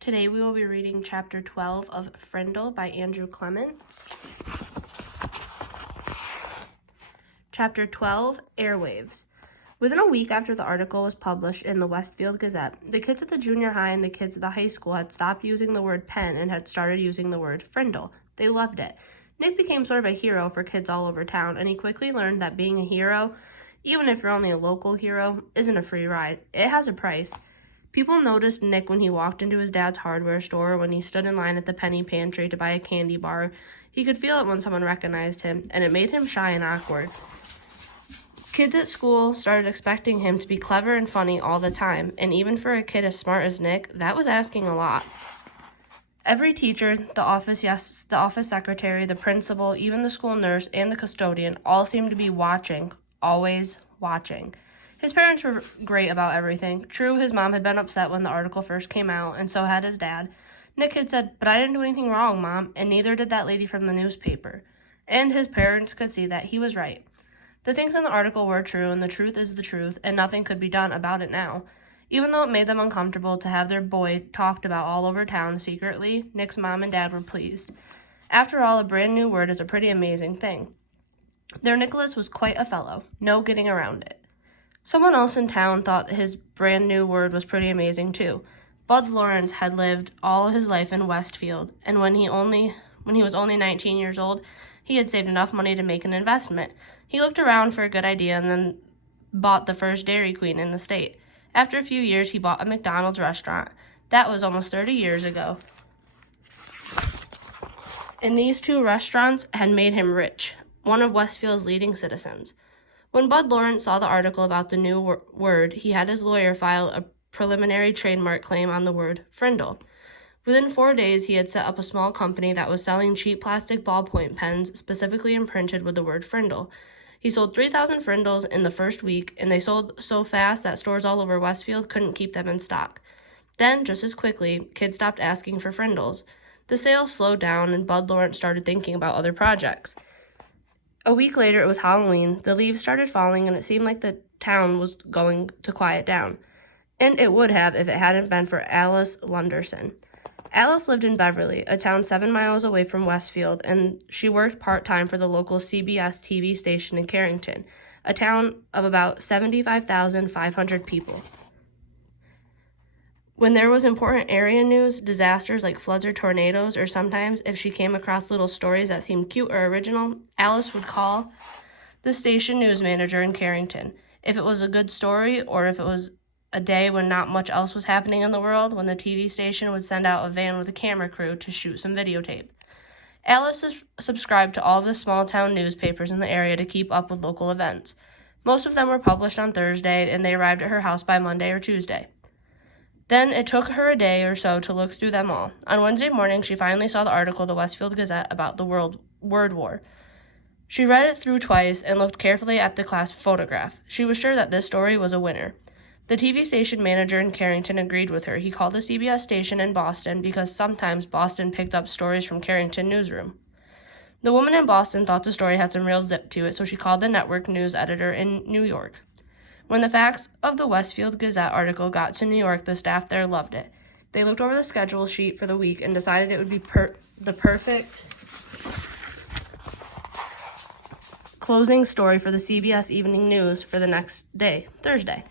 Today we will be reading Chapter 12 of Frindle by Andrew Clements. Chapter 12, Airwaves. Within a week after the article was published in the Westfield Gazette, the kids at the junior high and the kids at the high school had stopped using the word pen and had started using the word Frindle. They loved it. Nick became sort of a hero for kids all over town, and he quickly learned that being a hero, even if you're only a local hero, isn't a free ride. It has a price. People noticed Nick when he walked into his dad's hardware store, when he stood in line at the penny pantry to buy a candy bar. He could feel it when someone recognized him, and it made him shy and awkward. Kids at school started expecting him to be clever and funny all the time, and even for a kid as smart as Nick, that was asking a lot. Every teacher, the office secretary, the principal, even the school nurse, and the custodian all seemed to be watching, always watching. His parents were great about everything. True, his mom had been upset when the article first came out, and so had his dad. Nick had said, "But I didn't do anything wrong, Mom," and neither did that lady from the newspaper. And his parents could see that he was right. The things in the article were true, and the truth is the truth, and nothing could be done about it now. Even though it made them uncomfortable to have their boy talked about all over town secretly, Nick's mom and dad were pleased. After all, a brand new word is a pretty amazing thing. Their Nicholas was quite a fellow, no getting around it. Someone else in town thought his brand new word was pretty amazing too. Bud Lawrence had lived all his life in Westfield, and when he was only 19 years old, he had saved enough money to make an investment. He looked around for a good idea and then bought the first Dairy Queen in the state. After a few years, he bought a McDonald's restaurant. That was almost 30 years ago. And these two restaurants had made him rich, one of Westfield's leading citizens. When Bud Lawrence saw the article about the new word, he had his lawyer file a preliminary trademark claim on the word Frindle. Within 4 days, he had set up a small company that was selling cheap plastic ballpoint pens specifically imprinted with the word Frindle. He sold 3,000 Frindles in the first week, and they sold so fast that stores all over Westfield couldn't keep them in stock. Then, just as quickly, kids stopped asking for Frindles. The sales slowed down, and Bud Lawrence started thinking about other projects. A week later, it was Halloween. The leaves started falling, and it seemed like the town was going to quiet down. And it would have if it hadn't been for Alice Lunderson. Alice lived in Beverly, a town 7 miles away from Westfield, and she worked part-time for the local CBS TV station in Carrington, a town of about 75,500 people. When there was important area news, disasters like floods or tornadoes, or sometimes if she came across little stories that seemed cute or original, Alice would call the station news manager in Carrington. If it was a good story, or if it was a day when not much else was happening in the world, when the TV station would send out a van with a camera crew to shoot some videotape. Alice subscribed to all the small-town newspapers in the area to keep up with local events. Most of them were published on Thursday, and they arrived at her house by Monday or Tuesday. Then it took her a day or so to look through them all. On Wednesday morning, she finally saw the article in the Westfield Gazette about the word war. She read it through twice and looked carefully at the class photograph. She was sure that this story was a winner. The TV station manager in Carrington agreed with her. He called the CBS station in Boston because sometimes Boston picked up stories from Carrington newsroom. The woman in Boston thought the story had some real zip to it, so she called the network news editor in New York. When the facts of the Westfield Gazette article got to New York, the staff there loved it. They looked over the schedule sheet for the week and decided it would be the perfect closing story for the CBS Evening News for the next day, Thursday.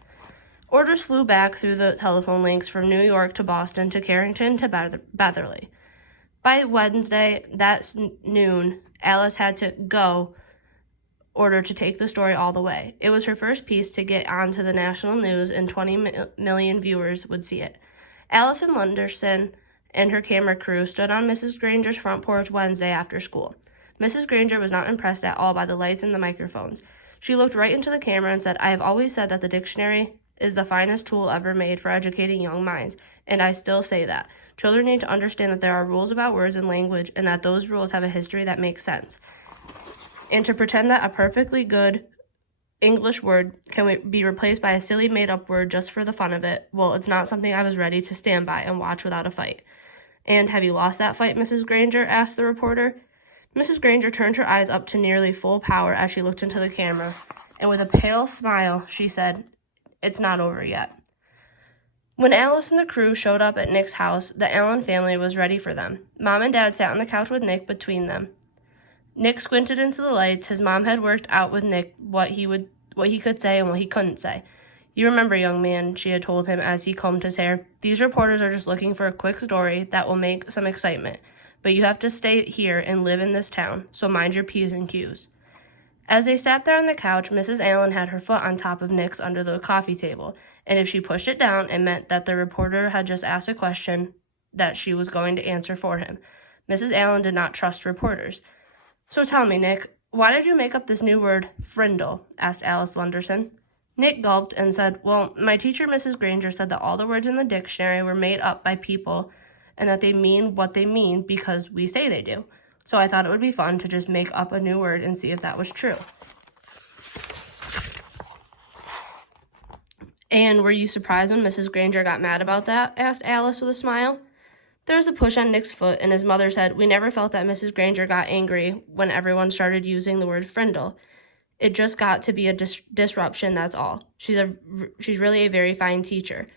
Orders flew back through the telephone links from New York to Boston to Carrington to Beverly. By Wednesday, that's noon, Alice had to go order to take the story all the way. It was her first piece to get onto the national news, and 20 million viewers would see it. Alice and Lunderson and her camera crew stood on Mrs. Granger's front porch Wednesday after school. Mrs. Granger was not impressed at all by the lights and the microphones. She looked right into the camera and said, "I have always said that the dictionary is the finest tool ever made for educating young minds, and I still say that. Children need to understand that there are rules about words and language, and that those rules have a history that makes sense. And to pretend that a perfectly good English word can be replaced by a silly made-up word just for the fun of it, well, it's not something I was ready to stand by and watch without a fight." "And have you lost that fight, Mrs. Granger?" asked the reporter. Mrs. Granger turned her eyes up to nearly full power as she looked into the camera, and with a pale smile, she said, "It's not over yet." When Alice and the crew showed up at Nick's house, the Allen family was ready for them. Mom and Dad sat on the couch with Nick between them. Nick squinted into the lights. His mom had worked out with Nick what he could say and what he couldn't say. "You remember, young man," she had told him as he combed his hair, "these reporters are just looking for a quick story that will make some excitement. But you have to stay here and live in this town, so mind your P's and Q's." As they sat there on the couch, Mrs. Allen had her foot on top of Nick's under the coffee table, and if she pushed it down, it meant that the reporter had just asked a question that she was going to answer for him. Mrs. Allen did not trust reporters. "So tell me, Nick, why did you make up this new word, Frindle?" asked Alice Lunderson. Nick gulped and said, "Well, my teacher, Mrs. Granger, said that all the words in the dictionary were made up by people and that they mean what they mean because we say they do. So I thought it would be fun to just make up a new word and see if that was true." "And were you surprised when Mrs. Granger got mad about that?" asked Alice with a smile. There was a push on Nick's foot, and his mother said, "We never felt that Mrs. Granger got angry when everyone started using the word Frindle. It just got to be a disruption, that's all. She's really a very fine teacher."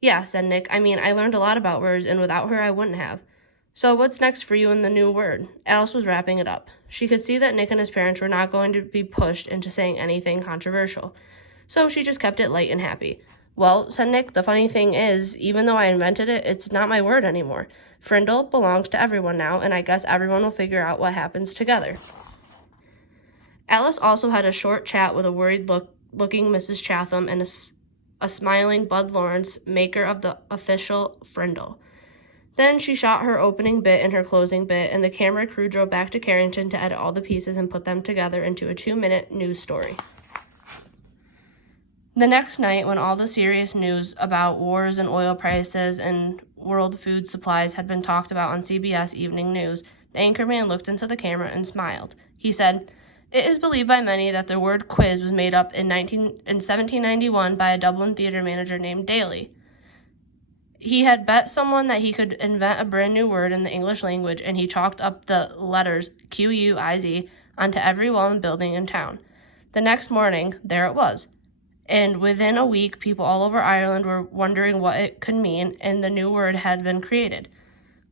"Yeah," said Nick. "I mean, I learned a lot about words, and without her, I wouldn't have." "So what's next for you in the new word?" Alice was wrapping it up. She could see that Nick and his parents were not going to be pushed into saying anything controversial, so she just kept it light and happy. "Well," said Nick, "the funny thing is, even though I invented it, it's not my word anymore. Frindle belongs to everyone now, and I guess everyone will figure out what happens together." Alice also had a short chat with a worried-looking Mrs. Chatham and a smiling Bud Lawrence, maker of the official Frindle. Then she shot her opening bit and her closing bit, and the camera crew drove back to Carrington to edit all the pieces and put them together into a 2-minute news story. The next night, when all the serious news about wars and oil prices and world food supplies had been talked about on CBS Evening News, the anchorman looked into the camera and smiled. He said, "It is believed by many that the word quiz was made up in 1791 by a Dublin theater manager named Daly. He had bet someone that he could invent a brand new word in the English language, and he chalked up the letters Q-U-I-Z onto every wall and building in town. The next morning, there it was. And within a week, people all over Ireland were wondering what it could mean, and the new word had been created.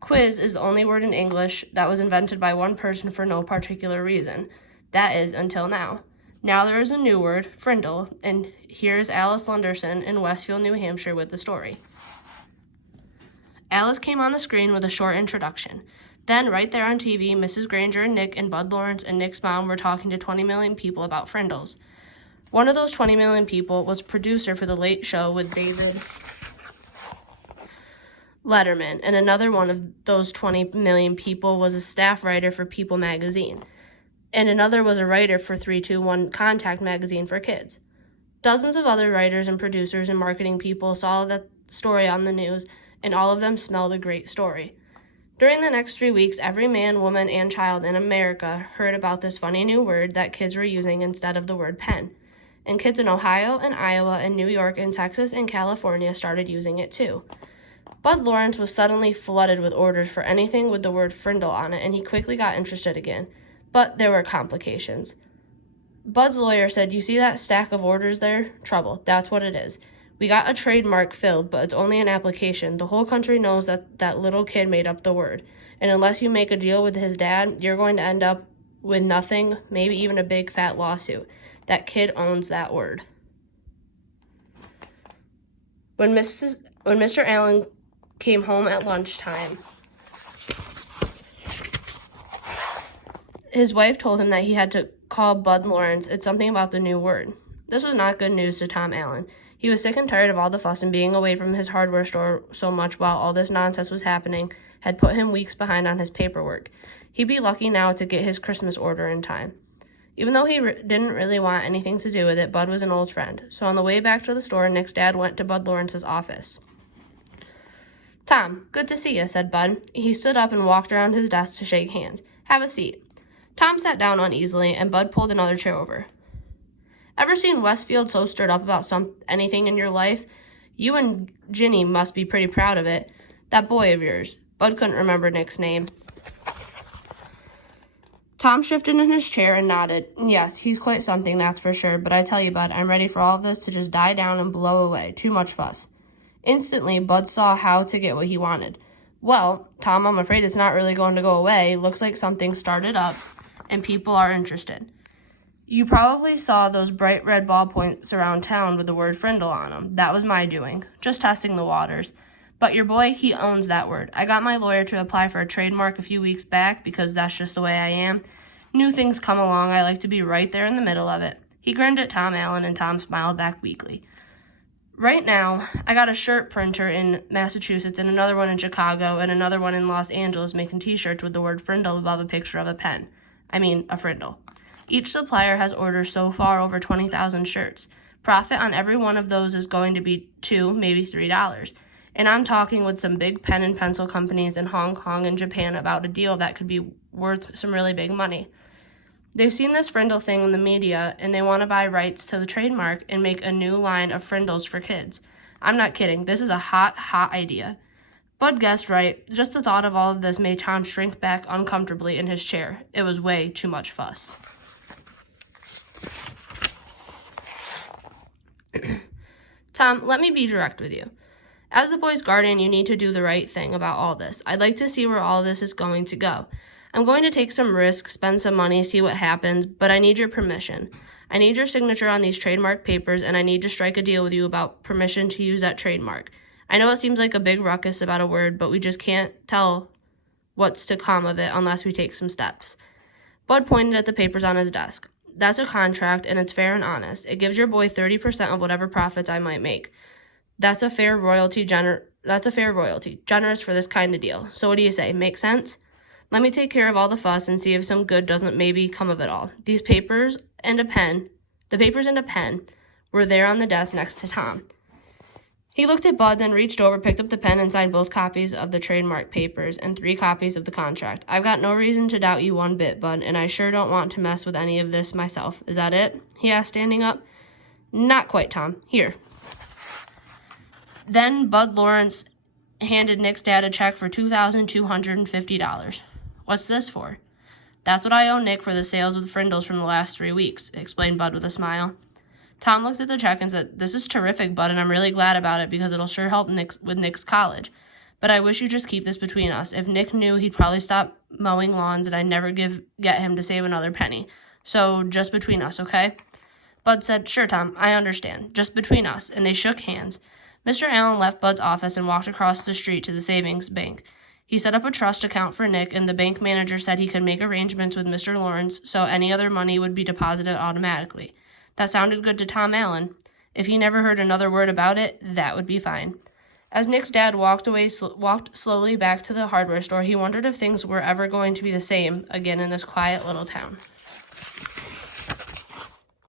Quiz is the only word in English that was invented by one person for no particular reason. That is, until now. Now there is a new word, Frindle, and here is Alice Lunderson in Westfield, New Hampshire with the story." Alice came on the screen with a short introduction. Then, right there on TV, Mrs. Granger and Nick and Bud Lawrence and Nick's mom were talking to 20 million people about Frindles. One of those 20 million people was a producer for The Late Show with David Letterman, and another one of those 20 million people was a staff writer for People magazine, and another was a writer for 321 Contact magazine for kids. Dozens of other writers and producers and marketing people saw that story on the news, and all of them smelled a great story. During the next 3 weeks, every man, woman, and child in America heard about this funny new word that kids were using instead of the word pen. And kids in Ohio and Iowa and New York and Texas and California started using it too. Bud Lawrence was suddenly flooded with orders for anything with the word Frindle on it, and he quickly got interested again. But there were complications. Bud's lawyer said, "You see that stack of orders there? Trouble. That's what it is. We got a trademark filled, but it's only an application. The whole country knows that that little kid made up the word. And unless you make a deal with his dad, you're going to end up with nothing, maybe even a big fat lawsuit. That kid owns that word." When Mr. Allen came home at lunchtime, his wife told him that he had to call Bud Lawrence. It's something about the new word. This was not good news to Tom Allen. He was sick and tired of all the fuss and being away from his hardware store so much while all this nonsense was happening had put him weeks behind on his paperwork. He'd be lucky now to get his Christmas order in time. Even though he didn't really want anything to do with it, Bud was an old friend. So on the way back to the store, Nick's dad went to Bud Lawrence's office. "Tom, good to see you," said Bud. He stood up and walked around his desk to shake hands. "Have a seat." Tom sat down uneasily, and Bud pulled another chair over. "Ever seen Westfield so stirred up about anything in your life? You and Ginny must be pretty proud of it. That boy of yours." Bud couldn't remember Nick's name. Tom shifted in his chair and nodded. "Yes, he's quite something, that's for sure. But I tell you, Bud, I'm ready for all of this to just die down and blow away. Too much fuss." Instantly, Bud saw how to get what he wanted. Well, Tom, I'm afraid it's not really going to go away. Looks like something started up and people are interested. You probably saw those bright red ballpoints around town with the word Frindle on them. That was my doing, just testing the waters. But your boy, he owns that word. I got my lawyer to apply for a trademark a few weeks back because that's just the way I am. New things come along, I like to be right there in the middle of it. He grinned at Tom Allen and Tom smiled back weakly. Right now, I got a shirt printer in Massachusetts and another one in Chicago and another one in Los Angeles making t-shirts with the word Frindle above a picture of a pen. I mean, a Frindle. Each supplier has ordered so far over 20,000 shirts. Profit on every one of those is going to be $2, maybe $3. And I'm talking with some big pen and pencil companies in Hong Kong and Japan about a deal that could be worth some really big money. They've seen this Frindle thing in the media, and they want to buy rights to the trademark and make a new line of Frindles for kids. I'm not kidding. This is a hot idea. Bud guessed right. Just the thought of all of this made Tom shrink back uncomfortably in his chair. It was way too much fuss. Tom, let me be direct with you. As the boy's guardian, you need to do the right thing about all this. I'd like to see where all this is going to go. I'm going to take some risks, spend some money, see what happens, but I need your permission. I need your signature on these trademark papers, and I need to strike a deal with you about permission to use that trademark. I know it seems like a big ruckus about a word, but we just can't tell what's to come of it unless we take some steps. Bud pointed at the papers on his desk. That's a contract, and it's fair and honest. It gives your boy 30% of whatever profits I might make. That's a fair royalty, generous for this kind of deal. So what do you say? Make sense? Let me take care of all the fuss and see if some good doesn't maybe come of it all. The papers and a pen, were there on the desk next to Tom. He looked at Bud, then reached over, picked up the pen, and signed both copies of the trademark papers and 3 copies of the contract. I've got no reason to doubt you one bit, Bud, and I sure don't want to mess with any of this myself. Is that it? He asked, standing up. Not quite, Tom. Here. Then Bud Lawrence handed Nick's dad a check for $2,250. What's this for? That's what I owe Nick for the sales of the Frindles from the last 3 weeks, explained Bud with a smile. Tom looked at the check and said, This is terrific, Bud, and I'm really glad about it because it'll sure help with Nick's college. But I wish you'd just keep this between us. If Nick knew, he'd probably stop mowing lawns and I'd never get him to save another penny. So just between us, okay? Bud said, Sure, Tom, I understand. Just between us. And they shook hands. Mr. Allen left Bud's office and walked across the street to the savings bank. He set up a trust account for Nick, and the bank manager said he could make arrangements with Mr. Lawrence so any other money would be deposited automatically. That sounded good to Tom Allen. If he never heard another word about it, that would be fine. As Nick's dad walked slowly back to the hardware store, he wondered if things were ever going to be the same again in this quiet little town.